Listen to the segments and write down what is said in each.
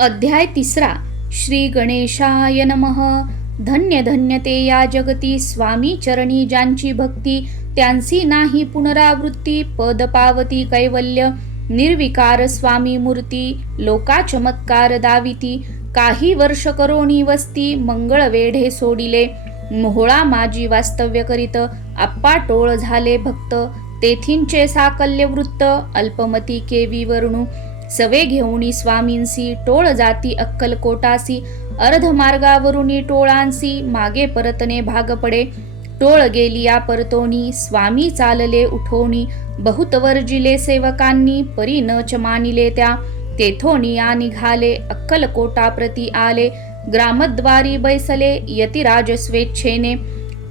अध्याय 3. श्री गणेशाय नमः. धन्य धन्य ते या जगती, स्वामी चरणी ज्यांची भक्ती. त्यांसी नाही पुनरावृत्ती, पद पावती कैवल्य. निर्विकार स्वामी मूर्ती, लोका चमत्कार दाविती. काही वर्ष करोणी वस्ती, मंगळ वेढे सोडिले. मोहळा माझी वास्तव्य करीत, आप्पा टोळ झाले भक्त. तेथींचे साकल्य वृत्त, अल्पमती केवी वर्णू. सवे घेऊनी स्वामींसी, टोळ जाती अक्कलकोटासी. अर्ध मार्गावरुनी टोळांसी, मागे परतणे भाग पडे. टोळ गेली या परतोनी, स्वामी चालले उठोनी. बहुत वर्जिले सेवकांनी, परी न च मानिले त्या. तेथोनी या निघाले, अक्कलकोटा प्रती आले. ग्रामद्वारी बैसले, यतिराज स्वेच्छेने.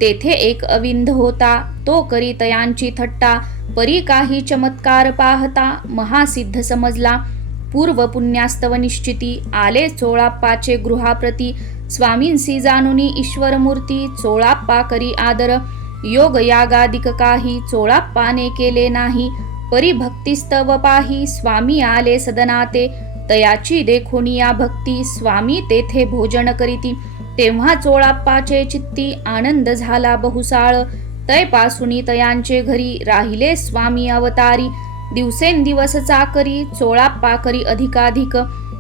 तेथे एक अविंध होता, तो करी तयांची थट्टा. परी काही चमत्कार पाहता, महासिद्ध समजला. पूर्व पुण्यास्तव निश्चिती, आले चोळाप्पाचे गृहाप्रती. स्वामींसी जाणुनी ईश्वर मूर्ती, चोळाप्पा करी आदर. योग यागादिक काही, चोळाप्पाने केले नाही. परी भक्तिस्तव पाही, स्वामी आले सदनाते. तयाची देखोनी या भक्ती, स्वामी तेथे भोजन करीती. तेव्हा चोळाप्पाचे चित्ती, आनंद झाला बहुसाळ. तैपासुनी तयांचे घरी, राहिले स्वामी अवतारी. दिवसेंदिवस चाकरी, चोळाप्पा करी अधिकाधिक.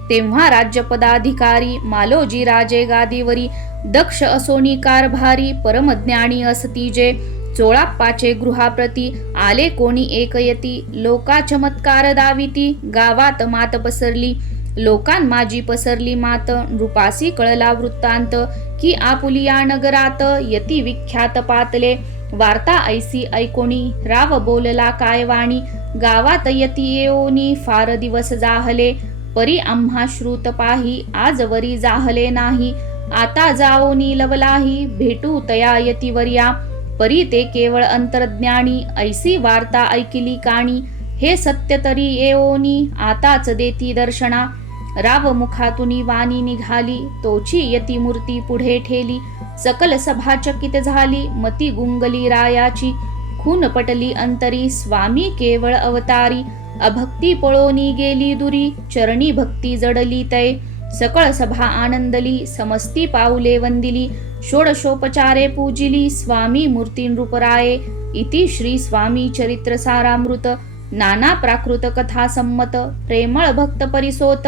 तेव्हा राज्यपदाधिकारी, मालोजी राजे गादीवरी. दक्ष असोनी कारभारी, परमज्ञानी असती जे. चोळाप्पाचे गृहाप्रती, आले कोणी एक यती. लोका चमत्कार दाविती, गावात मात पसरली. लोकां माझी पसरली मात, नृपासी कळला वृत्तांत. की आपुलिया नगरात, यती विख्यात पातले. वार्ता ऐसी ऐकोनी, राव बोलला काय वाणी. गावात यती येऊनी, फार दिवस जाहले. परी आम्हा श्रुत पाही, आजवरी जाहले नाही. आता जाओनी लवलाही, भेटू तया यतीवर्या. परी ते केवळ अंतर्ज्ञानी, ऐसी वार्ता ऐकिली काणी. हे सत्य तरी येओनी, आताच देती दर्शना. राव मुखातुनी वाणी निघाली, तोची यती मूर्ती पुढे ठेली. सकल सभा चकित झाली, मती गुंगली रायाची. खून पटली अंतरी, स्वामी केवळ अवतारी. अभक्ती पळोनी गेली दुरी, चरणी भक्ती जडली तै. सकळ सभा आनंदली, समस्ती पाऊले वंदिली. षोडशोपचारे पूजिली, स्वामी मूर्ती नृपराये. इति श्री स्वामी चरित्र सारामृत. नाना प्राकृत कथा संमत, प्रेमळ भक्त परिसोत.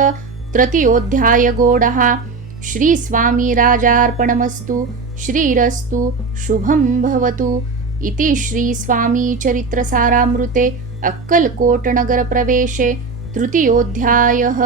तृतीयोऽध्याय गोडहा. श्री स्वामी राजार्पणमस्तु. श्रीरस्तु शुभं भवतु. इति श्री स्वामी चरित्र सारामृते अक्कलकोट नगर प्रवेशे तृतीयोऽध्यायः.